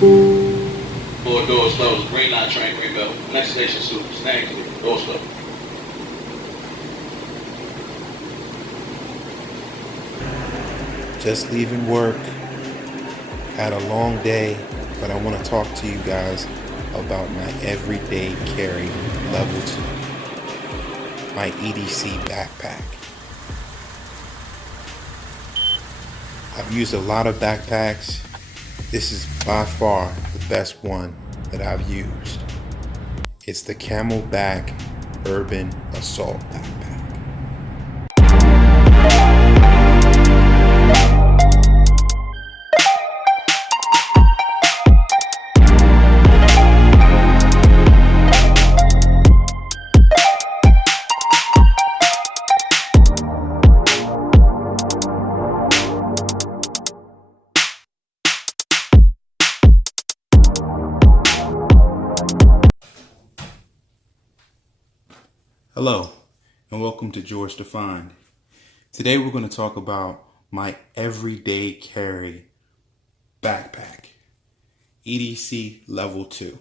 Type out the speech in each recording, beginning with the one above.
Four doors closed. Green line train, green belt. Next station, super. Stand clear. Doors closed. Just leaving work. Had a long day, but I want to talk to you guys about my everyday carry level 2. My EDC backpack. I've used a lot of backpacks. This is by far the best one that I've used. It's the CamelBak Urban Assault Backpack. Hello, and welcome to George Defined. Today we're going to talk about my everyday carry backpack, EDC Level 2.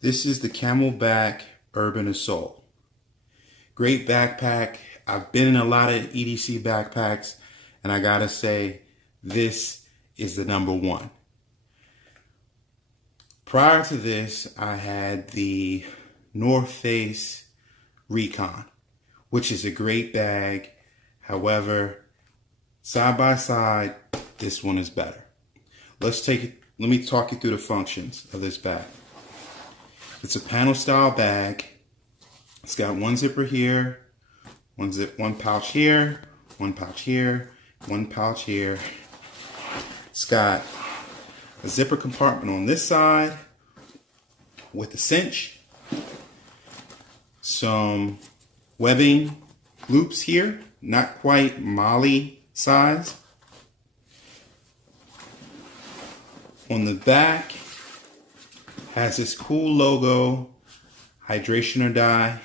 This is the CamelBak Urban Assault. Great backpack. I've been in a lot of EDC backpacks, and I gotta say, this is the number one. Prior to this, I had the North Face Recon, which is a great bag. However, side by side, this one is better. Let me talk you through the functions of this bag. It's a panel style bag. It's got one zipper here, one pouch here, one pouch here, one pouch here. It's got a zipper compartment on this side with a cinch. Some webbing loops here, not quite Molly size. On the back has this cool logo, hydration or die.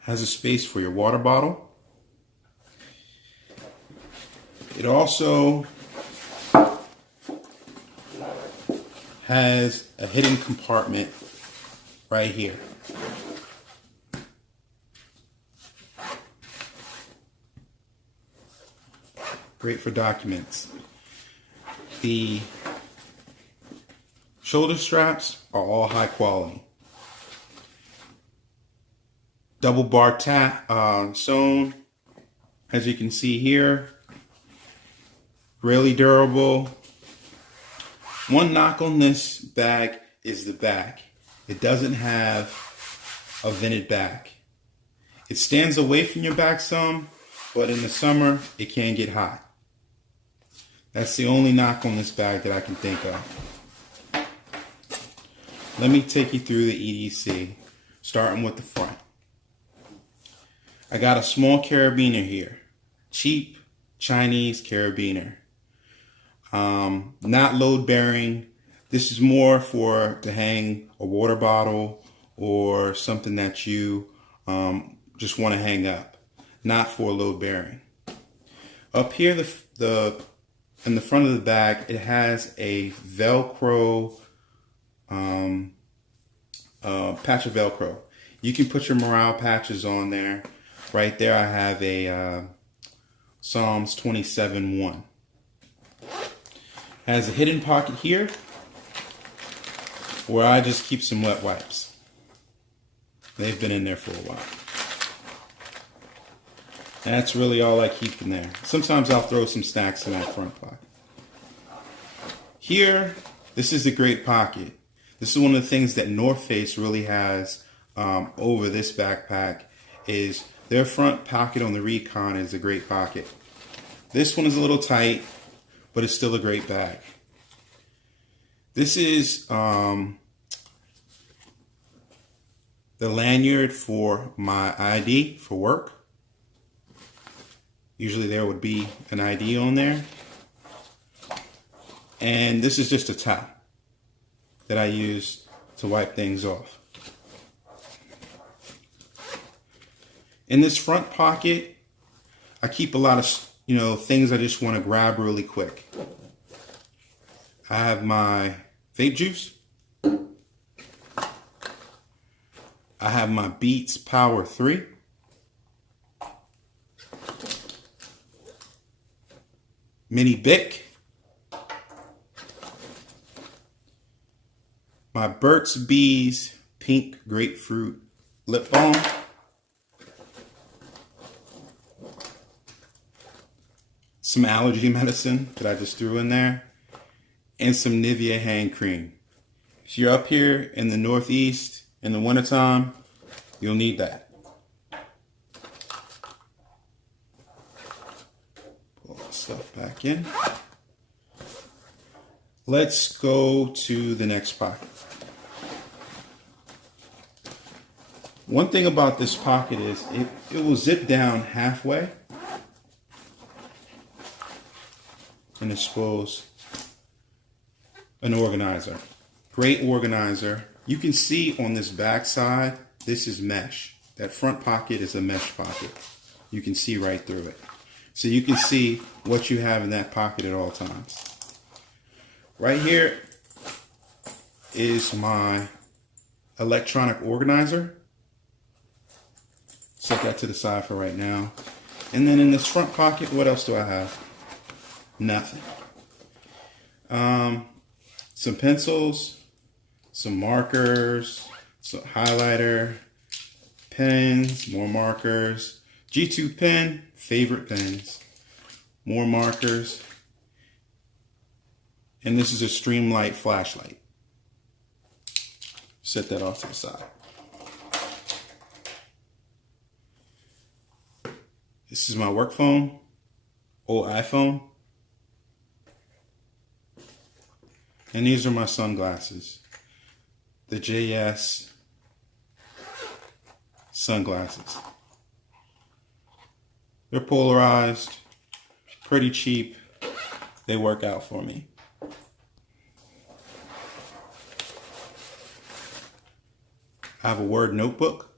Has a space for your water bottle. It also has a hidden compartment right here. Great for documents. The shoulder straps are all high quality. Double bar sewn, as you can see here. Really durable. One knock on this bag is the back. It doesn't have a vented back. It stands away from your back some, but in the summer, it can get hot. That's the only knock on this bag that I can think of. Let me take you through the EDC, starting with the front. I got a small carabiner here. Cheap Chinese carabiner. Not load bearing. This is more to hang a water bottle or something that you just want to hang up, not for load bearing. Up here, in the front of the bag, it has a Velcro patch of Velcro. You can put your morale patches on there. Right there, I have a Psalms 27:1. Has a hidden pocket here where I just keep some wet wipes. They've been in there for a while. That's really all I keep in there. Sometimes I'll throw some snacks in that front pocket. Here, this is a great pocket. This is one of the things that North Face really has over this backpack is their front pocket on the Recon is a great pocket. This one is a little tight, but it's still a great bag. This is the lanyard for my ID for work. Usually there would be an ID on there. And this is just a towel that I use to wipe things off. In this front pocket, I keep a lot of you know, things I just want to grab really quick. I have my vape juice. I have my Beats Power 3. Mini Bic. My Burt's Bees Pink Grapefruit Lip Balm. Some allergy medicine that I just threw in there. And some Nivea hand cream. If you're up here in the Northeast in the wintertime, you'll need that. Pull that stuff back in. Let's go to the next pocket. One thing about this pocket is it will zip down halfway and expose an organizer. Great organizer. You can see on this back side, this is mesh. That front pocket is a mesh pocket. You can see right through it. So you can see what you have in that pocket at all times. Right here is my electronic organizer. Set that to the side for right now. And then in this front pocket, what else do I have? Nothing. Some pencils, some markers, some highlighter, pens, more markers, G2 pen, favorite pens, more markers, and this is a Streamlight flashlight. Set that off to the side. This is my work phone, old iPhone. And these are my sunglasses. The JS sunglasses. They're polarized, pretty cheap. They work out for me. I have a Word notebook.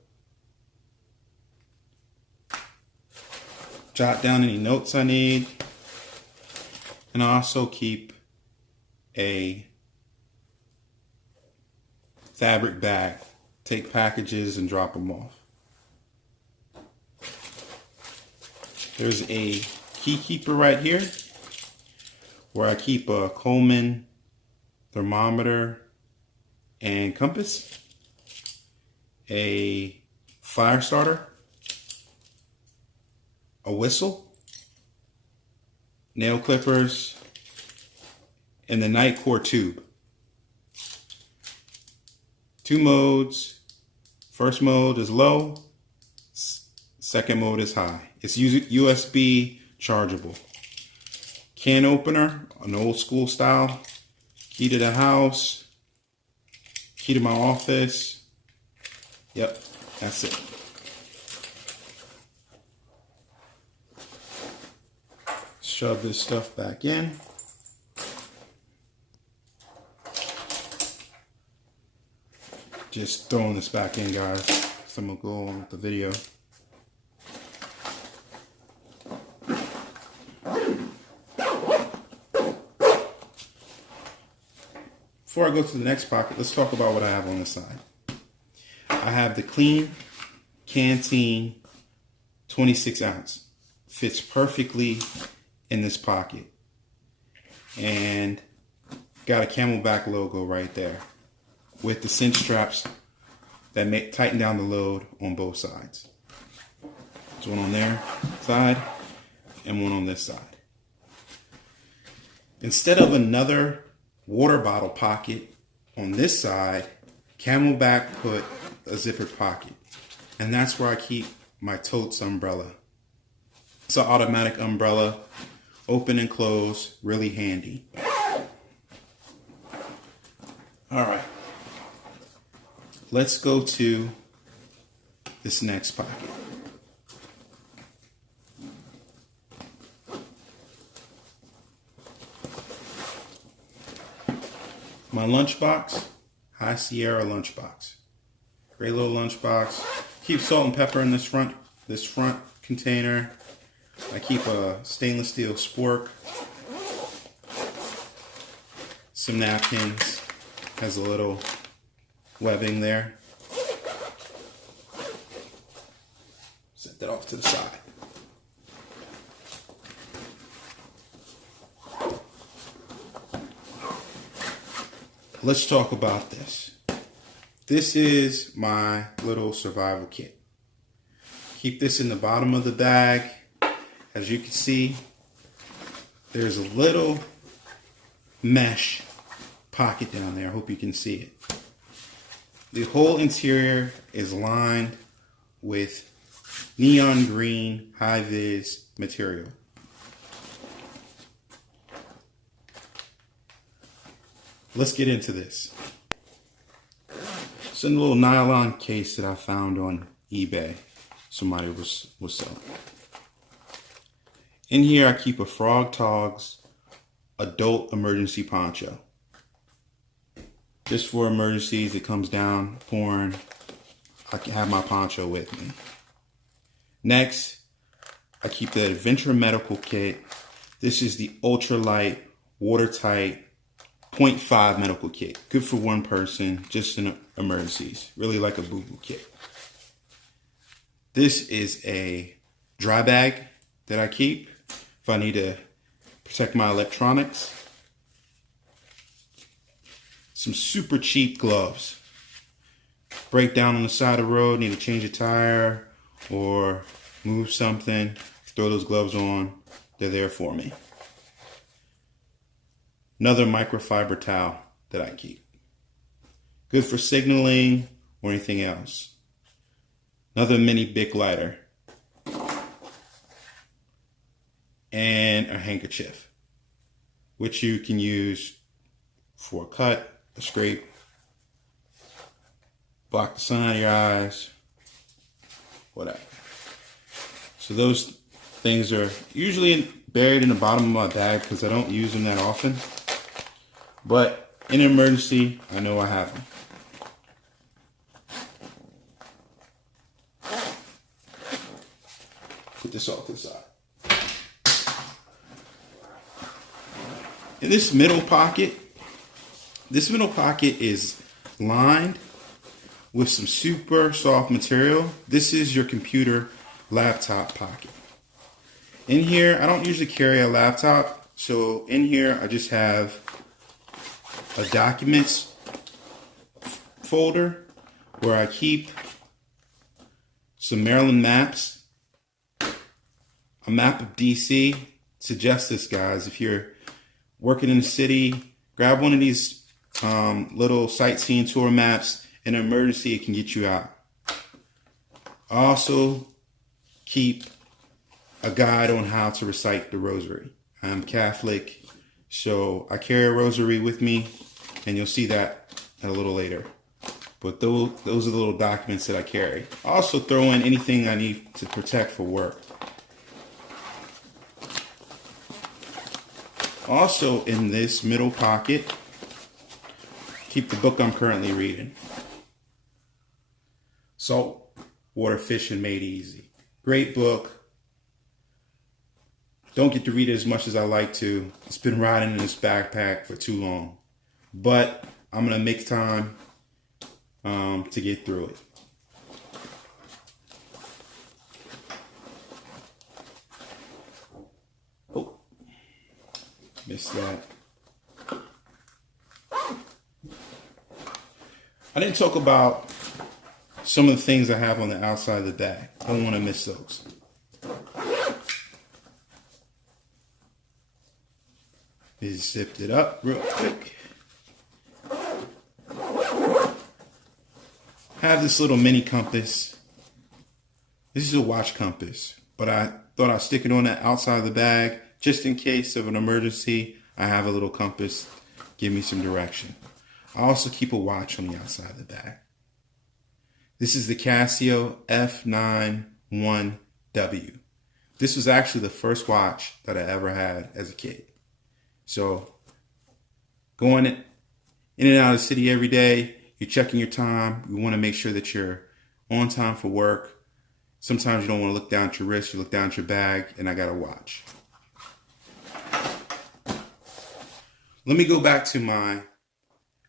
Jot down any notes I need. And I also keep a fabric bag. Take packages and drop them off. There's a key keeper right here where I keep a Coleman thermometer and compass, a fire starter, a whistle, nail clippers, and the Nightcore tube. 2 modes. First mode is low. Second mode is high. It's USB chargeable. Can opener, an old school style. Key to the house. Key to my office. Yep, that's it. Shove this stuff back in. Just throwing this back in, guys. So I'm gonna go on with the video. Before I go to the next pocket, let's talk about what I have on this side. I have the Clean Canteen 26 ounce. Fits perfectly in this pocket. And got a CamelBak logo right there with the cinch straps that tighten down the load on both sides. There's one on their side and one on this side. Instead of another water bottle pocket on this side, CamelBak put a zippered pocket. And that's where I keep my totes umbrella. It's an automatic umbrella, open and close, really handy. All right. Let's go to this next pocket. My lunchbox, High Sierra lunchbox. Great little lunchbox. Keep salt and pepper in this front container. I keep a stainless steel spork, some napkins, has a little webbing there. Set that off to the side. Let's talk about this. This is my little survival kit. Keep this in the bottom of the bag. As you can see, there's a little mesh pocket down there. I hope you can see it. The whole interior is lined with neon green high-vis material. Let's get into this. It's a little nylon case that I found on eBay. Somebody was selling. In here I keep a Frog Togs adult emergency poncho. Just for emergencies, it comes down pouring, I can have my poncho with me. Next, I keep the Adventure Medical Kit. This is the ultralight, watertight 0.5 medical kit. Good for one person, just in emergencies. Really like a boo-boo kit. This is a dry bag that I keep if I need to protect my electronics. Some super cheap gloves. Break down on the side of the road, need to change a tire or move something, throw those gloves on. They're there for me. Another microfiber towel that I keep. Good for signaling or anything else. Another mini Bic lighter. And a handkerchief, which you can use for a cut, a scrape, block the sun out of your eyes, whatever. So those things are usually buried in the bottom of my bag because I don't use them that often. But in an emergency, I know I have them. Put this off to the side. In this middle pocket is lined with some super soft material. This is your computer laptop pocket. In here, I don't usually carry a laptop, so in here I just have a documents folder where I keep some Maryland maps, a map of DC. Suggest this, guys, if you're working in the city, grab one of these little sightseeing tour maps. In an emergency, it can get you out. I also keep a guide on how to recite the rosary. I'm Catholic, so I carry a rosary with me, and you'll see that a little later. But those are the little documents that I carry. I also throw in anything I need to protect for work. Also in this middle pocket, keep the book I'm currently reading. Saltwater Fishing Made Easy. Great book. Don't get to read it as much as I like to. It's been riding in this backpack for too long. But I'm going to make time to get through it. Oh, missed that. I didn't talk about some of the things I have on the outside of the bag. I don't want to miss those. Just zipped it up real quick. I have this little mini compass. This is a watch compass, but I thought I'd stick it on the outside of the bag just in case of an emergency. I have a little compass, give me some direction. I also keep a watch on the outside of the bag. This is the Casio F91W. This was actually the first watch that I ever had as a kid. So going in and out of the city every day, you're checking your time. You want to make sure that you're on time for work. Sometimes you don't want to look down at your wrist, you look down at your bag, and I got a watch. Let me go back to my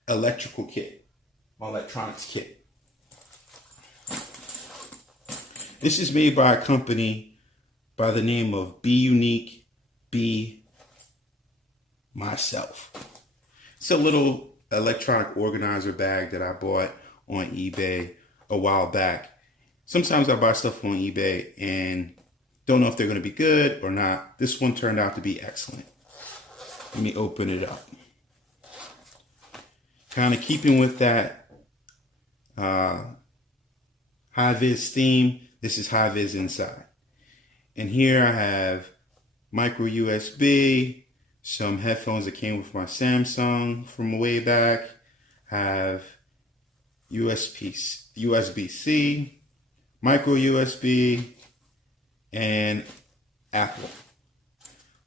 electrical kit, my electronics kit. This is made by a company by the name of Be Unique, Be Myself. It's a little electronic organizer bag that I bought on eBay a while back. Sometimes I buy stuff on eBay and don't know if they're going to be good or not. This one turned out to be excellent. Let me open it up. Kind of keeping with that high-vis theme, this is high-vis inside. And here I have micro USB, some headphones that came with my Samsung from way back. I have USB-C, micro USB, and Apple.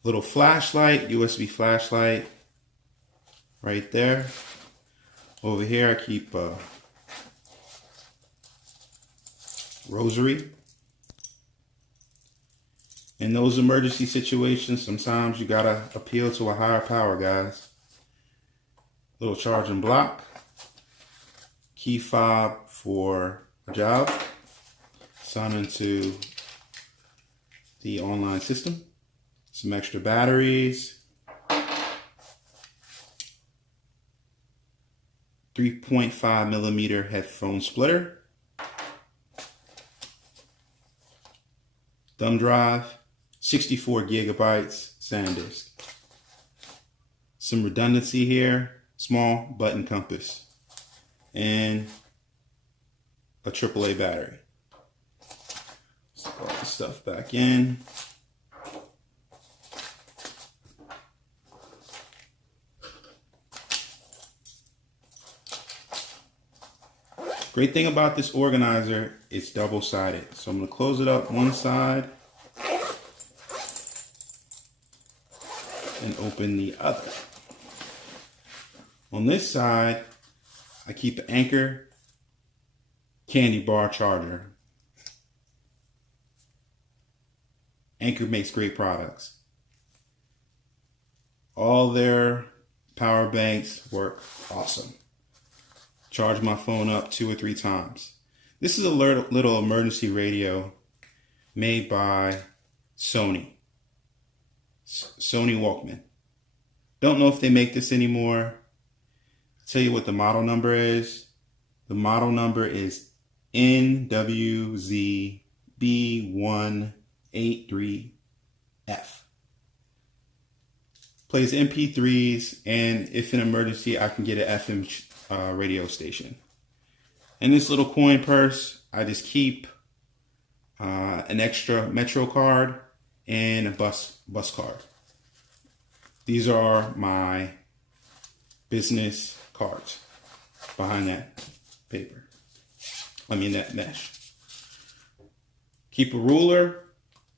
Little flashlight, USB flashlight right there. Over here I keep a rosary. In those emergency situations, sometimes you gotta appeal to a higher power, guys. Little charging block. Key fob for a job. Sign into the online system. Some extra batteries. 3.5 millimeter headphone splitter. Thumb drive. 64 gigabytes SanDisk. Some redundancy here. Small button compass. And a AAA battery. Let's put the stuff back in. Great thing about this organizer, it's double-sided. So I'm going to close it up one side and open the other. On this side, I keep the Anchor candy bar charger. Anchor makes great products. All their power banks work awesome. Charge my phone up 2 or 3 times. This is a little emergency radio made by Sony. Sony Walkman. Don't know if they make this anymore. I'll tell you what the model number is. The model number is NWZB183F. Plays MP3s, and if in emergency, I can get an FM radio station. In this little coin purse, I just keep an extra Metro card and a bus card. These are my business cards behind that paper. That mesh. Keep a ruler,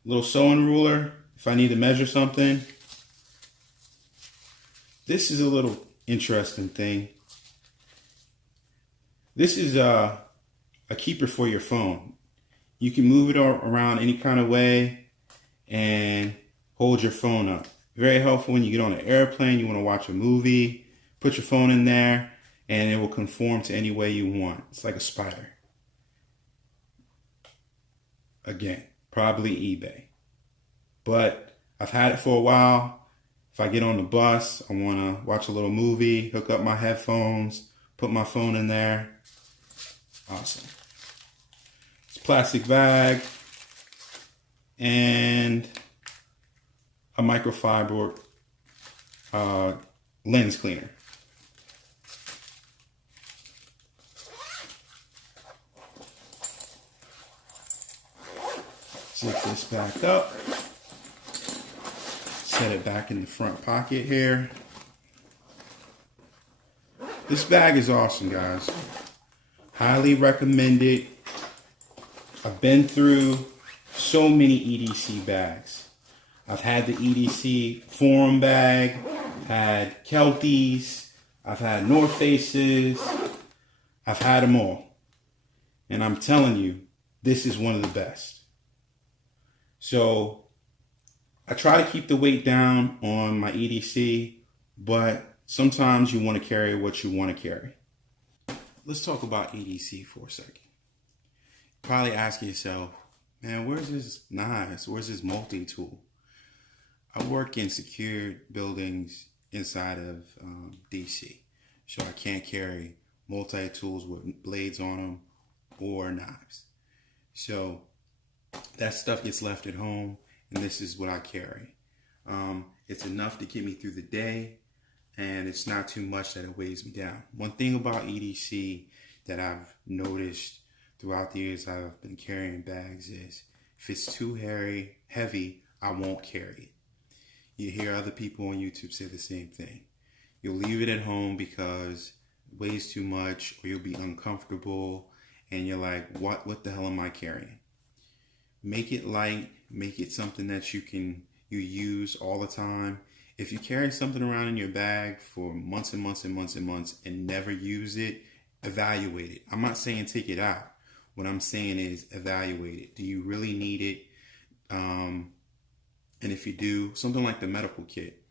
a little sewing ruler if I need to measure something. This is a little interesting thing. This is a keeper for your phone. You can move it around any kind of way and hold your phone up. Very helpful when you get on an airplane, you want to watch a movie, put your phone in there, and it will conform to any way you want. It's like a spider. Again, probably eBay. But I've had it for a while. If I get on the bus, I want to watch a little movie, hook up my headphones, put my phone in there. Awesome. It's a plastic bag and a microfiber lens cleaner. Zip this back up. Set it back in the front pocket here. This bag is awesome, guys. Highly recommend it. I've been through so many EDC bags. I've had the EDC Forum bag, had Kelties, I've had North Faces, I've had them all. And I'm telling you, this is one of the best. So I try to keep the weight down on my EDC, but sometimes you want to carry what you want to carry. Let's talk about EDC for a second. Probably ask yourself, man, where's this knives? Where's this multi-tool? I work in secured buildings inside of DC, so I can't carry multi-tools with blades on them or knives. So that stuff gets left at home, and this is what I carry. It's enough to get me through the day, and it's not too much that it weighs me down. One thing about EDC that I've noticed throughout the years I've been carrying bags is if it's too heavy, I won't carry it. You hear other people on YouTube say the same thing. You'll leave it at home because it weighs too much, or you'll be uncomfortable, and you're like, what the hell am I carrying? Make it light, make it something that you use all the time. If you carry something around in your bag for months and months and months and months and never use it, evaluate it. I'm not saying take it out. What I'm saying is evaluate it. Do you really need it? And if you do, something like the medical kit,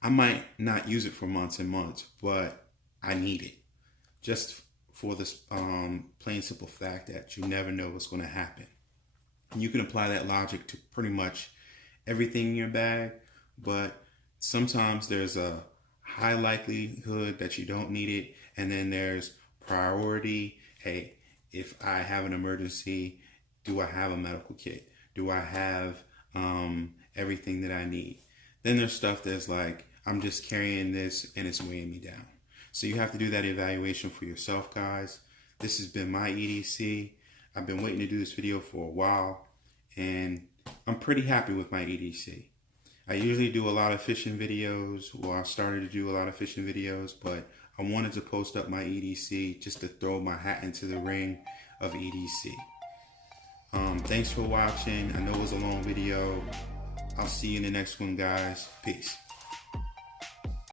I might not use it for months and months, but I need it. Just for this plain simple fact that you never know what's going to happen. And you can apply that logic to pretty much everything in your bag, but sometimes there's a high likelihood that you don't need it, and then there's priority. Hey, if I have an emergency, do I have a medical kit? Do I have everything that I need? Then there's stuff that's like, I'm just carrying this and it's weighing me down. So you have to do that evaluation for yourself, guys. This has been my EDC. I've been waiting to do this video for a while, and I'm pretty happy with my EDC. I usually do a lot of fishing videos, or I started to do a lot of fishing videos, but I wanted to post up my EDC just to throw my hat into the ring of EDC. Thanks for watching. I know it was a long video. I'll see you in the next one, guys. Peace.